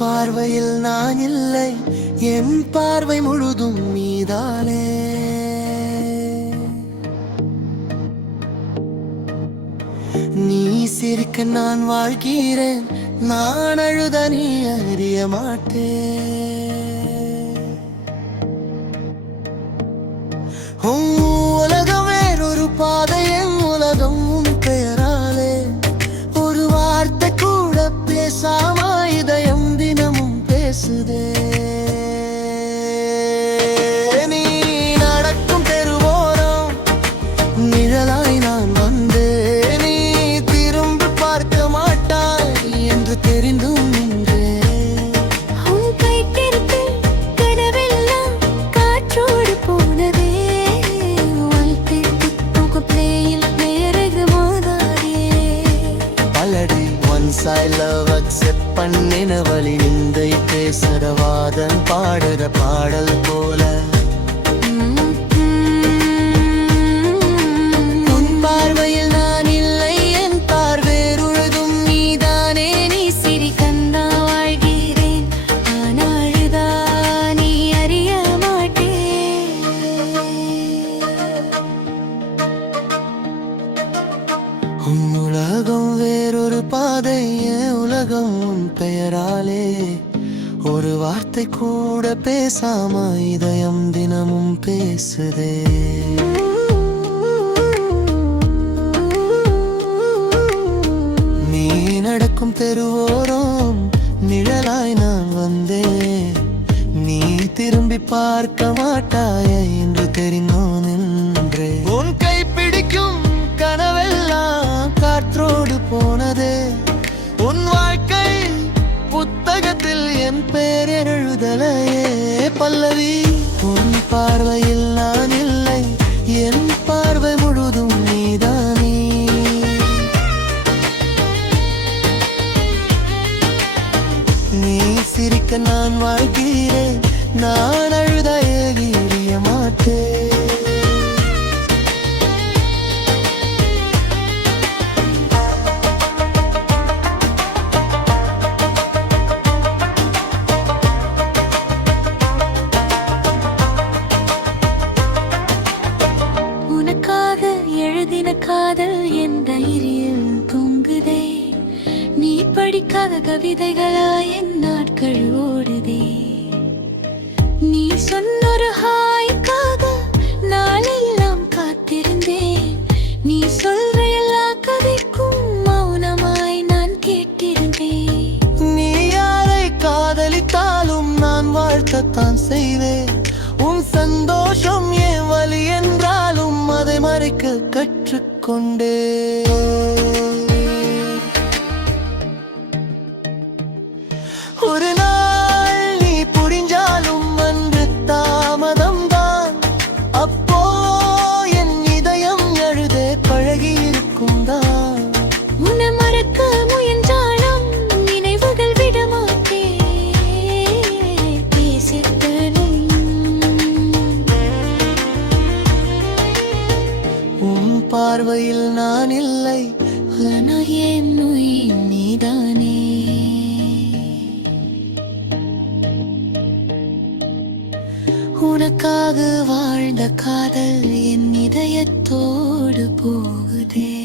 பார்வையில் நான் இல்லை, என் பார்வை முழுதும் நீதானே. நீ சிரிக்க நான் வாழ்கிறேன், நான் அழுத நீ அறிய மாட்டேன். உலகம் வேறொரு பாதை, என் உலகம் உன் பெயராலே. ஒரு வார்த்தை கூட பேசாம இதயம் தினமும் பேசுதே. நீ நடக்கும் தெருவோரம் நிழலாய் நான் வந்தேன். நீ திரும்பி பார்க்க மாட்டாய் என்று தெரிந்தும் நின்றேன். உன் கைப்பிடித்து கனவெல்லாம் காற்றோடு போனதே. வாழ்க்கைக்கு போக பிளேயில் வேறகு மோதாதே. பலடி once I love accept பண்ணின வழி நிந்தை பேசுற வாதன் பாடுற பாடல் போல. உன் பார்வையில் நான் இல்லை, என் பார்வேறுழுதும் நீதானே. நீ சிரிக்கந்தா வாழ்கிறேன், ஆனாழுதா நீ அறிய மாட்டேன். உன் உலகம் வேறொரு பாதை, என் உலகம் உன் பெயராலே. ஒரு வார்த்தை கூட பேசாம இதயம் தினமும் பேசுதே. நீ நடக்கும் தெருவோரம் நிழலாய் நான் வந்தேன். நீ திரும்பி பார்க்க மாட்டாய என்று தெரிந்தோ நின்றே. உன் கை பிடிக்கும் கனவெல்லாம் காற்றோடு போனதே. உன் வாழ்க்கை புத்தகத்தில் என் பெயர் எழுதலையே. பல்லவி உன் பார்வையில் நான் இல்லை, என் பார்வை முழுதும் நீதானே. நீ சிரிக்க நான் வாழ்கிறேன், நான் அழுத எறிய மாட்டேன். உனக்காக எழுதின காதல் என் டைரியில் தூங்குதே. நீ படிக்காத கவிதைகளா என் நாட்கள் ஓடுதே. நீ சொன்னொரு ஹாய்க்காக நாளெல்லாம் காத்திருந்தேன். நீ சொல்ற எல்லா கதைக்கும் மௌனமாய் நான் கேட்டிருந்தேன். நீ யாரை காதலித்தாலும் நான் வாழ்த்தத்தான் செய்வேன். உன் சந்தோஷம் என் வலி என்றாலும் அதை மறைக்க கற்றுக்கொண்டே. ஒரு நாள் நீ புரிஞ்சாலும் அன்று தாமதம்தான். அப்போ என் இதயம் எழுதே பழகியிருக்கும் தான். உன்னை மறக்க முயன்றாலும் நினைவுகள் விடமாட்டேன். பேசித்தரும் உன் பார்வையில் நான் இல்லை, ஆனா என் உயிர் நீதானே. உனக்காக வாழ்ந்த காதல் என் இதயத்தோடு போகுதே.